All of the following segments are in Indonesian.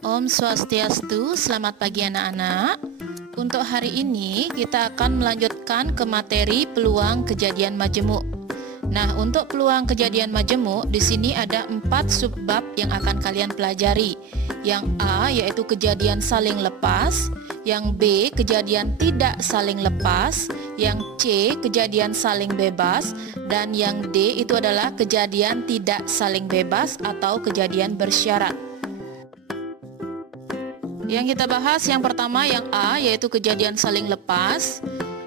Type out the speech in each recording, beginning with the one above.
Om Swastiastu, selamat pagi anak-anak. Untuk hari ini kita akan melanjutkan ke materi peluang kejadian majemuk. Nah, untuk peluang kejadian majemuk di sini ada 4 subbab yang akan kalian pelajari. Yang A yaitu kejadian saling lepas, yang B kejadian tidak saling lepas, yang C kejadian saling bebas, dan yang D itu adalah kejadian tidak saling bebas atau kejadian bersyarat. Yang kita bahas yang pertama yang A yaitu kejadian saling lepas.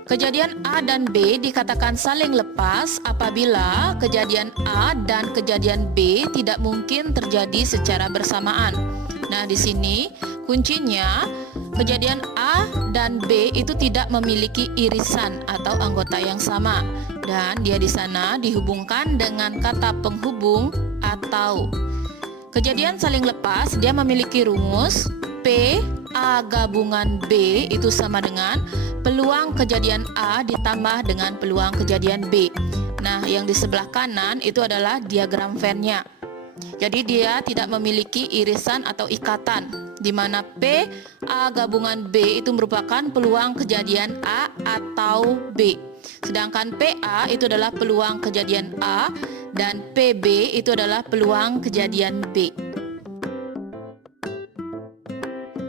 Kejadian A dan B dikatakan saling lepas apabila kejadian A dan kejadian B tidak mungkin terjadi secara bersamaan. Nah, di sini kuncinya kejadian A dan B itu tidak memiliki irisan atau anggota yang sama dan dia di sana dihubungkan dengan kata penghubung atau. Kejadian saling lepas dia memiliki rumus P A gabungan B itu sama dengan peluang kejadian A ditambah dengan peluang kejadian B. Nah, yang di sebelah kanan itu adalah diagram Venn-nya. Jadi dia tidak memiliki irisan atau ikatan, di mana P A gabungan B itu merupakan peluang kejadian A atau B. Sedangkan PA itu adalah peluang kejadian A dan PB itu adalah peluang kejadian B.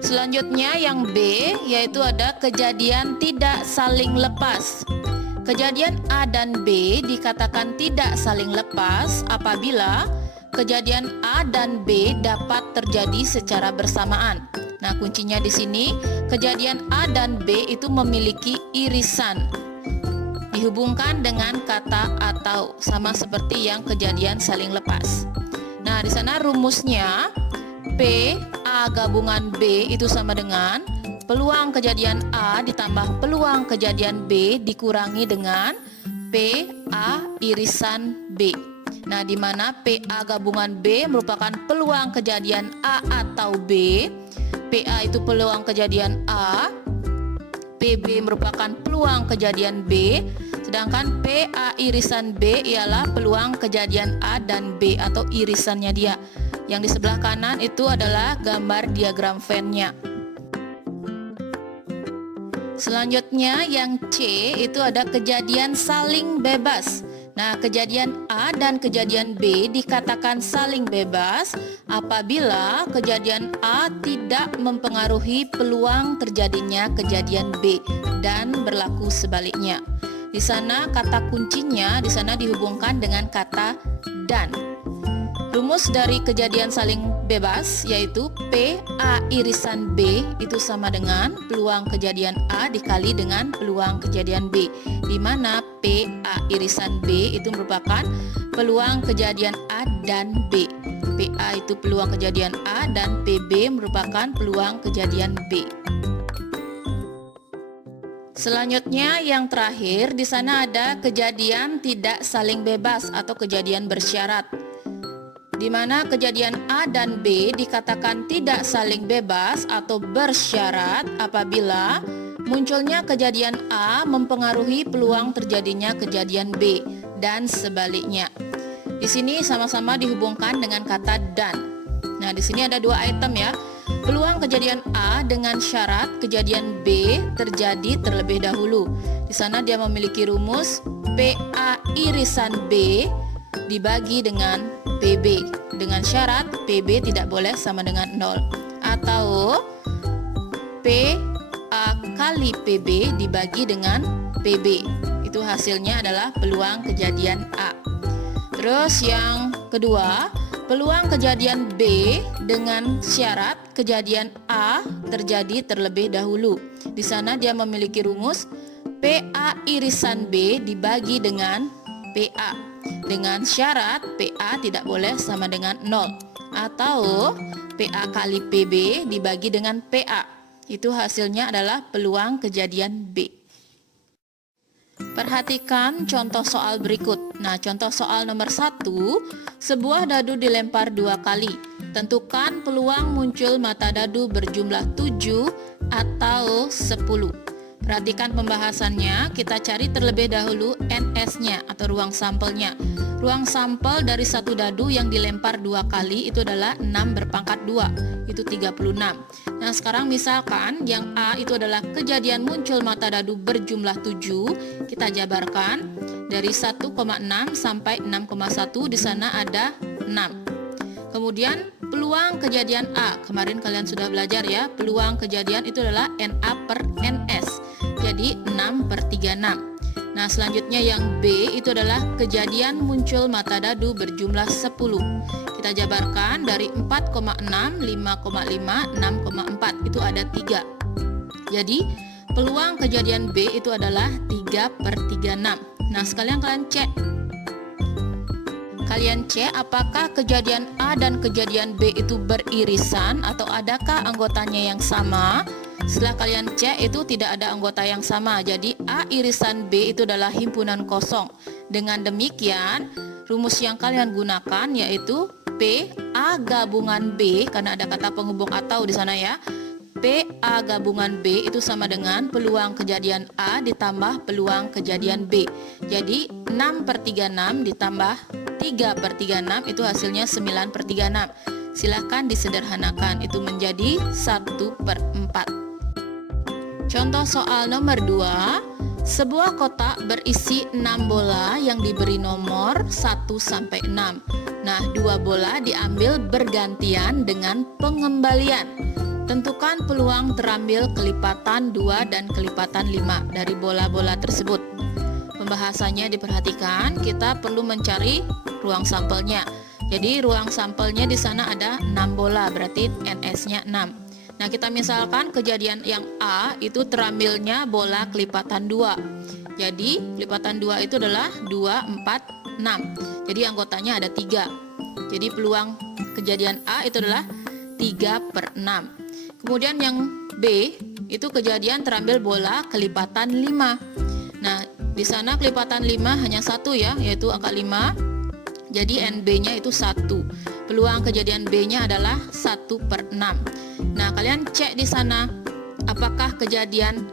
Selanjutnya yang B yaitu ada kejadian tidak saling lepas. Kejadian A dan B dikatakan tidak saling lepas apabila kejadian A dan B dapat terjadi secara bersamaan. Nah, kuncinya di sini kejadian A dan B itu memiliki irisan. Dihubungkan dengan kata atau sama seperti yang kejadian saling lepas. Nah, di sana rumusnya P A gabungan B itu sama dengan peluang kejadian A ditambah peluang kejadian B dikurangi dengan P A irisan B. Nah, di mana P A gabungan B merupakan peluang kejadian A atau B, PA itu peluang kejadian A, PB merupakan peluang kejadian B, sedangkan PA irisan B ialah peluang kejadian A dan B atau irisannya dia. Yang di sebelah kanan itu adalah gambar diagram Venn-nya. Selanjutnya yang C itu ada kejadian saling bebas. Nah, kejadian A dan kejadian B dikatakan saling bebas apabila kejadian A tidak mempengaruhi peluang terjadinya kejadian B dan berlaku sebaliknya. Di sana kata kuncinya di sana dihubungkan dengan kata dan. Rumus dari kejadian saling bebas yaitu P A irisan B itu sama dengan peluang kejadian A dikali dengan peluang kejadian B, di mana P A irisan B itu merupakan peluang kejadian A dan B. PA itu peluang kejadian A dan PB merupakan peluang kejadian B. Selanjutnya yang terakhir di sana ada kejadian tidak saling bebas atau kejadian bersyarat, di mana kejadian A dan B dikatakan tidak saling bebas atau bersyarat apabila munculnya kejadian A mempengaruhi peluang terjadinya kejadian B dan sebaliknya. Di sini sama-sama dihubungkan dengan kata dan. Nah, di sini ada 2 item ya. Peluang kejadian A dengan syarat kejadian B terjadi terlebih dahulu. Di sana dia memiliki rumus PA irisan B dibagi dengan PB dengan syarat PB tidak boleh sama dengan 0 atau PA kali PB dibagi dengan PB. Itu hasilnya adalah peluang kejadian A. Terus yang kedua, peluang kejadian B dengan syarat kejadian A terjadi terlebih dahulu. Di sana dia memiliki rumus PA irisan B dibagi dengan PA dengan syarat PA tidak boleh sama dengan 0 atau PA kali PB dibagi dengan PA. Itu hasilnya adalah peluang kejadian B. Perhatikan contoh soal berikut. Nah, contoh soal nomor 1, sebuah dadu dilempar 2 kali. Tentukan peluang muncul mata dadu berjumlah 7 atau 10. Perhatikan pembahasannya, kita cari terlebih dahulu NS-nya atau ruang sampelnya. Ruang sampel dari satu dadu yang dilempar 2 kali itu adalah 6 berpangkat 2, itu 36. Nah sekarang misalkan yang A itu adalah kejadian muncul mata dadu berjumlah 7, kita jabarkan dari 1,6 sampai 6,1, di sana ada 6. Kemudian peluang kejadian A, kemarin kalian sudah belajar ya, peluang kejadian itu adalah NA per NS, jadi 6/36. Nah selanjutnya yang B itu adalah kejadian muncul mata dadu berjumlah 10. Kita jabarkan dari 4,6, 5,5, 6,4, itu ada 3. Jadi peluang kejadian B itu adalah 3/36. Nah sekalian kalian cek. Kalian cek apakah kejadian A dan kejadian B itu beririsan atau adakah anggotanya yang sama. Setelah kalian cek itu tidak ada anggota yang sama, jadi A irisan B itu adalah himpunan kosong. Dengan demikian rumus yang kalian gunakan yaitu P A gabungan B, karena ada kata penghubung atau di sana ya. P A gabungan B itu sama dengan peluang kejadian A ditambah peluang kejadian B. Jadi 6/36 ditambah 3/36 itu hasilnya 9/36. Silahkan disederhanakan, itu menjadi 1/4. Contoh soal nomor 2. Sebuah kotak berisi 6 bola yang diberi nomor 1 sampai 6. Nah, 2 bola diambil bergantian dengan pengembalian. Tentukan peluang terambil kelipatan 2 dan kelipatan 5 dari bola-bola tersebut. Pembahasannya diperhatikan, kita perlu mencari ruang sampelnya. Jadi ruang sampelnya di sana ada 6 bola, berarti NS-nya 6. Nah, kita misalkan kejadian yang A itu terambilnya bola kelipatan 2. Jadi kelipatan 2 itu adalah 2, 4, 6. Jadi anggotanya ada 3. Jadi peluang kejadian A itu adalah 3/6. Kemudian yang B itu kejadian terambil bola kelipatan 5. Nah, di sana kelipatan 5 hanya 1 ya, yaitu angka 5. Jadi NB-nya itu 1. Peluang kejadian B-nya adalah 1/6. Nah, kalian cek di sana apakah kejadian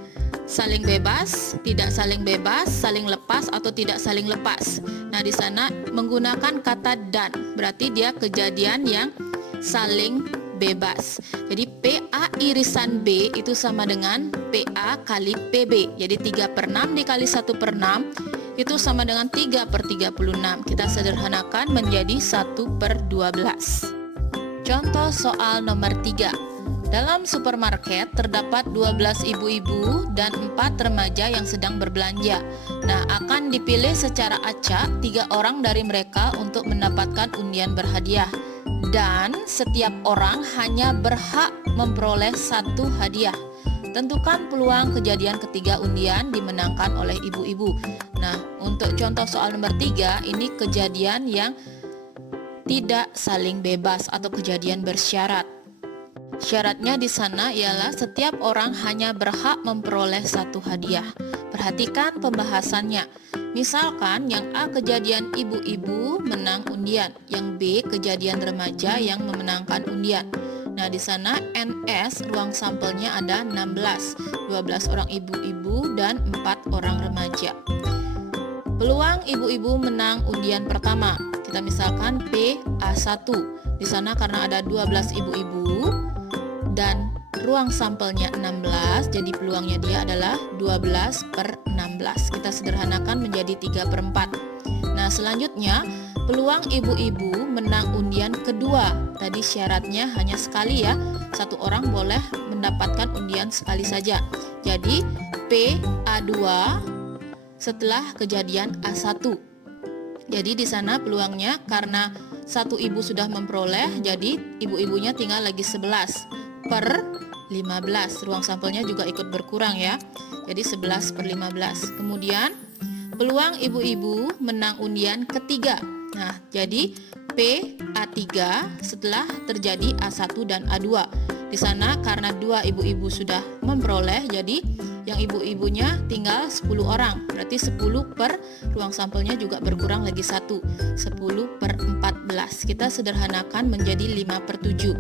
saling bebas, tidak saling bebas, saling lepas atau tidak saling lepas. Nah, di sana menggunakan kata dan, berarti dia kejadian yang saling bebas. Jadi PA irisan B itu sama dengan PA kali PB. Jadi 3/6 dikali 1/6 itu sama dengan 3/36. Kita sederhanakan menjadi 1/12. Contoh soal nomor 3. Dalam supermarket terdapat 12 ibu-ibu dan 4 remaja yang sedang berbelanja. Nah, akan dipilih secara acak 3 orang dari mereka untuk mendapatkan undian berhadiah. Dan setiap orang hanya berhak memperoleh 1 hadiah. Tentukan peluang kejadian ketiga undian dimenangkan oleh ibu-ibu. Nah, untuk contoh soal nomor 3, ini kejadian yang tidak saling bebas atau kejadian bersyarat. Syaratnya di sana ialah setiap orang hanya berhak memperoleh 1 hadiah. Perhatikan pembahasannya. Misalkan yang A kejadian ibu-ibu menang undian, yang B kejadian remaja yang memenangkan undian. Nah, di sana NS ruang sampelnya ada 16, 12 orang ibu-ibu dan 4 orang remaja. Peluang ibu-ibu menang undian pertama. Kita misalkan PA1. Di sana karena ada 12 ibu-ibu dan ruang sampelnya 16, jadi peluangnya dia adalah 12/16. Kita sederhanakan menjadi 3/4. Nah, selanjutnya peluang ibu-ibu menang undian kedua. Tadi syaratnya hanya sekali ya, 1 orang boleh mendapatkan undian sekali saja. Jadi PA2 setelah kejadian A1. Jadi di sana peluangnya karena 1 ibu sudah memperoleh, jadi ibu-ibunya tinggal lagi 11/15. Ruang sampelnya juga ikut berkurang ya. Jadi 11/15. Kemudian peluang ibu-ibu menang undian ketiga. Nah, jadi PA3 setelah terjadi A1 dan A2. Di sana karena 2 ibu-ibu sudah memperoleh, jadi yang ibu-ibunya tinggal 10 orang. Berarti 10 per ruang sampelnya juga berkurang lagi 1. 10/14. Kita sederhanakan menjadi 5/7.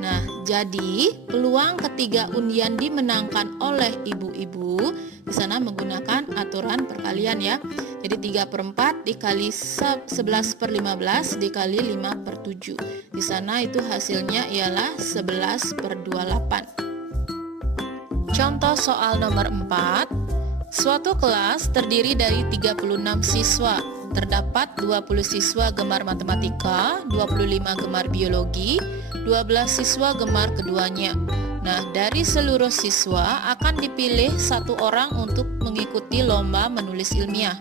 Nah, jadi peluang ketiga undian dimenangkan oleh ibu-ibu di sana menggunakan aturan perkalian ya. Jadi 3/4 dikali 11/15 dikali 5/7. Di sana itu hasilnya ialah 11/28. Contoh soal nomor 4. Suatu kelas terdiri dari 36 siswa. Terdapat 20 siswa gemar matematika, 25 gemar biologi, 12 siswa gemar keduanya. Nah, dari seluruh siswa akan dipilih satu orang untuk mengikuti lomba menulis ilmiah.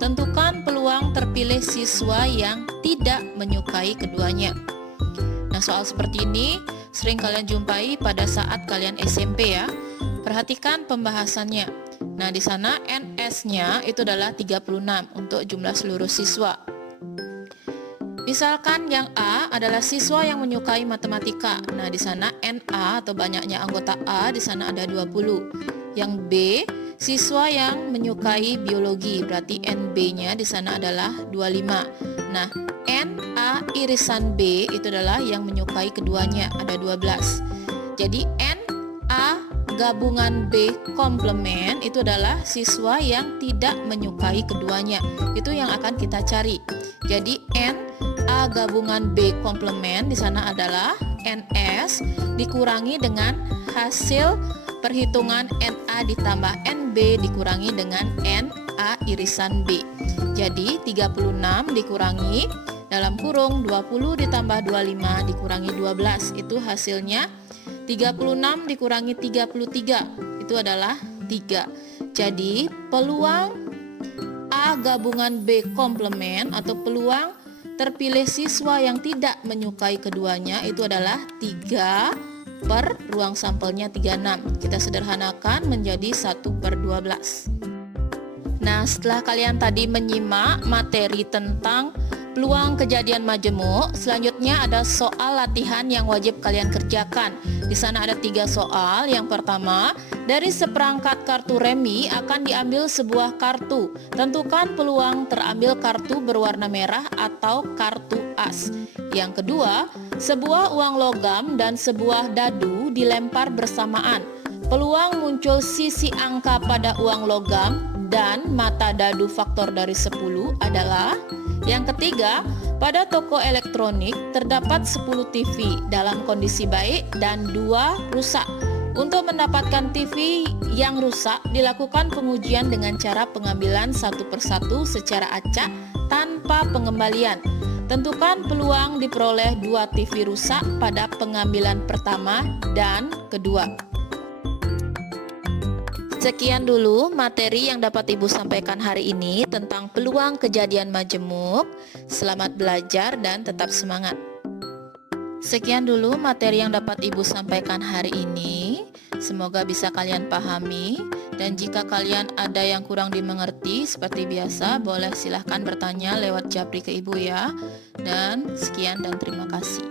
Tentukan peluang terpilih siswa yang tidak menyukai keduanya. Nah, soal seperti ini sering kalian jumpai pada saat kalian SMP ya. Perhatikan pembahasannya. Nah, di sana NS-nya itu adalah 36 untuk jumlah seluruh siswa. Misalkan yang A adalah siswa yang menyukai matematika. Nah, di sana NA atau banyaknya anggota A di sana ada 20. Yang B, siswa yang menyukai biologi, berarti NB-nya di sana adalah 25. Nah, NA irisan B itu adalah yang menyukai keduanya, ada 12. Jadi NA gabungan B komplement itu adalah siswa yang tidak menyukai keduanya. Itu yang akan kita cari. Jadi N A gabungan B komplement di sana adalah NS dikurangi dengan hasil perhitungan NA ditambah NB dikurangi dengan NA irisan B. Jadi 36 dikurangi dalam kurung 20 ditambah 25 dikurangi 12 itu hasilnya 36 dikurangi 33 itu adalah 3. Jadi peluang A gabungan B komplement atau peluang terpilih siswa yang tidak menyukai keduanya itu adalah 3 per ruang sampelnya 36. Kita sederhanakan menjadi 1/12. Nah, setelah kalian tadi menyimak materi tentang peluang kejadian majemuk, selanjutnya ada soal latihan yang wajib kalian kerjakan. Di sana ada 3 soal. Yang pertama, dari seperangkat kartu remi akan diambil sebuah kartu. Tentukan peluang terambil kartu berwarna merah atau kartu as. Yang kedua, sebuah uang logam dan sebuah dadu dilempar bersamaan. Peluang muncul sisi angka pada uang logam dan mata dadu faktor dari 10 adalah. Yang ketiga, pada toko elektronik terdapat 10 TV dalam kondisi baik dan 2 rusak. Untuk mendapatkan TV yang rusak, dilakukan pengujian dengan cara pengambilan satu persatu secara acak tanpa pengembalian. Tentukan peluang diperoleh 2 TV rusak pada pengambilan pertama dan kedua. Sekian dulu materi yang dapat Ibu sampaikan hari ini tentang peluang kejadian majemuk. Selamat belajar dan tetap semangat. Sekian dulu materi yang dapat Ibu sampaikan hari ini. Semoga bisa kalian pahami. Dan jika kalian ada yang kurang dimengerti, seperti biasa, boleh silahkan bertanya lewat japri ke Ibu ya. Dan sekian dan terima kasih.